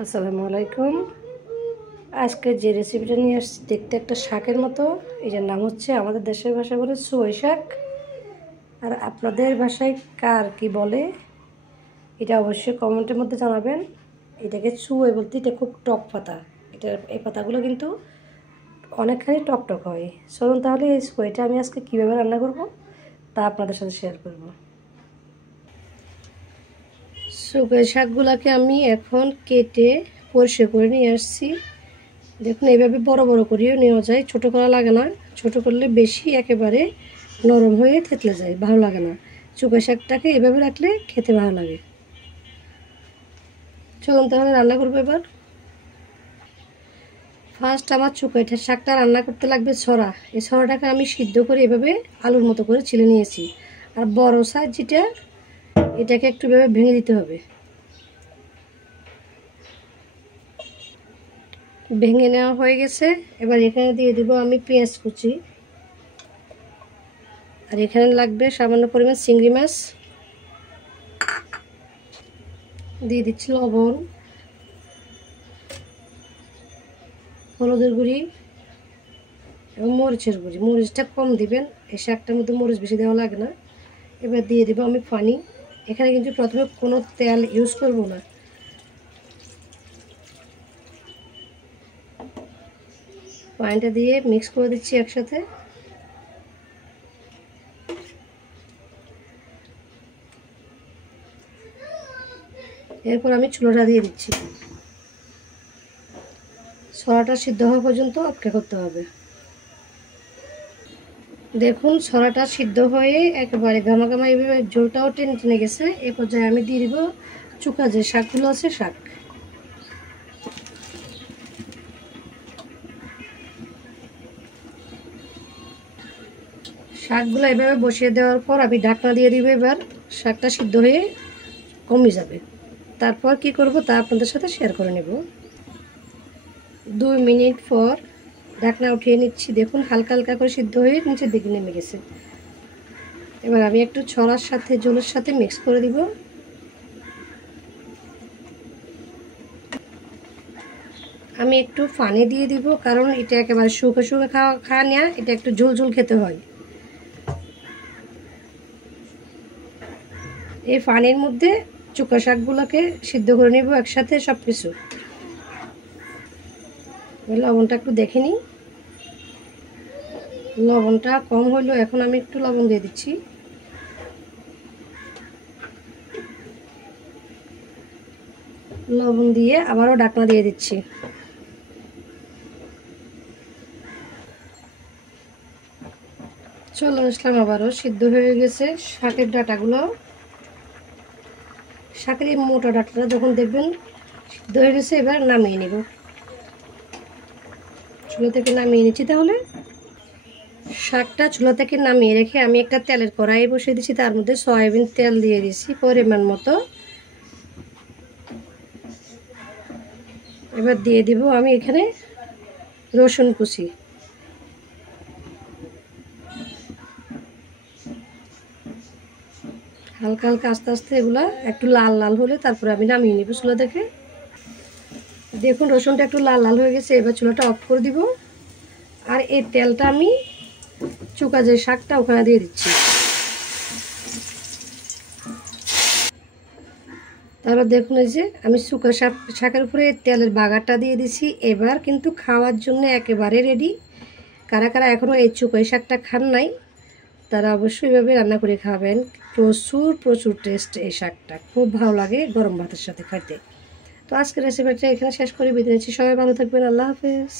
আসসালামু আলাইকুম। আজকে যে রেসিপিটা নিয়ে আসছি দেখতে একটা শাকের মতো, এটার নাম হচ্ছে আমাদের দেশের ভাষায় বলে চুই শাক, আর আপনাদের ভাষায় কার কি বলে এটা অবশ্যই কমেন্টের মধ্যে জানাবেন। এটাকে চুই বলতে, এটা খুব টক পাতা, এই পাতাগুলো কিন্তু অনেকখানি টক হয়। চলুন তাহলে এই চুইটা আমি আজকে কীভাবে রান্না করব তা আপনাদের সাথে শেয়ার করব। চুই শাকগুলোকে আমি এখন কেটে পরিষ্কার করে নিয়ে আসছি। দেখুন, এইভাবে বড় বড় করেও নেওয়া যায়, ছোট করা লাগে না। ছোট করলে বেশি একেবারে নরম হয়ে থেতলে যায়, ভালো লাগে না। চুই শাকটাকে এভাবে রাখলে খেতে ভালো লাগে। চলুন তাহলে রান্না করবো এবার। ফার্স্ট আমার চুই শাকটা রান্না করতে লাগবে ছড়া। এই ছড়াটাকে আমি সিদ্ধ করে এভাবে আলুর মতো করে ছিলে নিয়েছি। আর বড় সাইজ যেটা, এটাকে একটু এভাবে ভেঙে দিতে হবে। ভেঙে নেওয়া হয়ে গেছে। এবার এখানে দিয়ে দেবো আমি পেঁয়াজ কুচি, আর এখানে লাগবে সামান্য পরিমাণ চিংড়ি মাছ। দিয়ে দিচ্ছি লবণ, হলুদের গুঁড়ি এবং মরিচের গুঁড়ি। মরিচটা কম দিবেন, এই শাকটার মধ্যে মরিচ বেশি দেওয়া লাগে না। এবার দিয়ে দেবো আমি পানি। এখানে কিন্তু প্রথমে কোনো তেল ইউজ করব না। পানিটা দিয়ে মিক্স করে দিচ্ছি একসাথে। এরপর আমি চুলাটা দিয়ে দিচ্ছি। ছড়াটা সিদ্ধ হওয়া পর্যন্ত অপেক্ষা করতে হবে। দেখুন, ছড়াটা সিদ্ধ হয়ে একেবারে গামাগামা এইভাবে ঝোলটাও টেনে টেনে গেছে। এ পর্যায়ে আমি দিয়ে দিব চুকা যে শাকগুলো আছে, শাকগুলো এভাবে বসিয়ে দেওয়ার পর আমি ঢাকনা দিয়ে দিব। এবার শাকটা সিদ্ধ হয়ে কমে যাবে। তারপর কি করব তা আপনাদের সাথে শেয়ার করে নেব। 2 মিনিট পর ঢাকনা উঠিয়ে নিচ্ছি। দেখুন, হালকা হালকা করে সিদ্ধ হয়ে নিচের দিকে নেমে গেছে। এবার আমি একটু ছড়ার সাথে ঝোলের সাথে মিক্স করে দিব। আমি একটু পানি দিয়ে দিব, কারণ এটা একেবারে শুকো শুকো খাওয়া নেওয়া, এটা একটু ঝোল ঝোল খেতে হয়। এই পানির মধ্যে চুকা শাকগুলোকে সিদ্ধ করে নেব একসাথে সব কিছু। লবণটা একটু দেখে নিই। লবণটা কম হলো, এখন আমি একটু লবণ দিয়ে দিচ্ছি। লবণ দিয়ে আবারও ঢাকনা দিয়ে দিচ্ছি। চলে আসলাম আবারও। সিদ্ধ হয়ে গেছে শাকের ডাঁটাগুলো। শাকের এই মোটা ডাঁটাটা যখন দেখবেন সিদ্ধ হয়ে গেছে, এবার নামিয়ে নেব। চুলা থেকে নামিয়ে নিচ্ছি। তাহলে শাকটা চুলা থেকে নামিয়ে রেখে আমি একটা তেলের কড়াই বসিয়ে দিচ্ছি। তার মধ্যে সয়াবিন তেল দিয়ে দিচ্ছি পরিমাণ মতো। এবার দিয়ে দিব আমি এখানে রসুন কুচি। হালকা হালকা আস্তে আস্তে এগুলা একটু লাল লাল হলে তারপরে আমি নামিয়ে নিব চুলা থেকে। দেখুন, রসুনটা একটু লাল লাল হয়ে গেছে। এবার চুলাটা অফ করে দিব। আর এই তেলটা আমি চুকা যে শাকটা ওখানে দিয়ে দিচ্ছি। তারপর দেখুন, এই যে আমি চুকা শাকের উপরে তেলের বাগারটা দিয়ে দিছি। এবার কিন্তু খাওয়ার জন্য একেবারে রেডি। কারা কারা এখনও এই চুকাই শাকটা খান নাই, তারা অবশ্যই এভাবে রান্না করে খাবেন। প্রচুর প্রচুর টেস্ট এই শাকটা, খুব ভালো লাগে গরম ভাতের সাথে খাইতে। তো আজকের রেসিপিটা এখানে শেষ করে বিদায় নিচ্ছি। সবাই ভালো থাকবেন। আল্লাহ হাফেজ।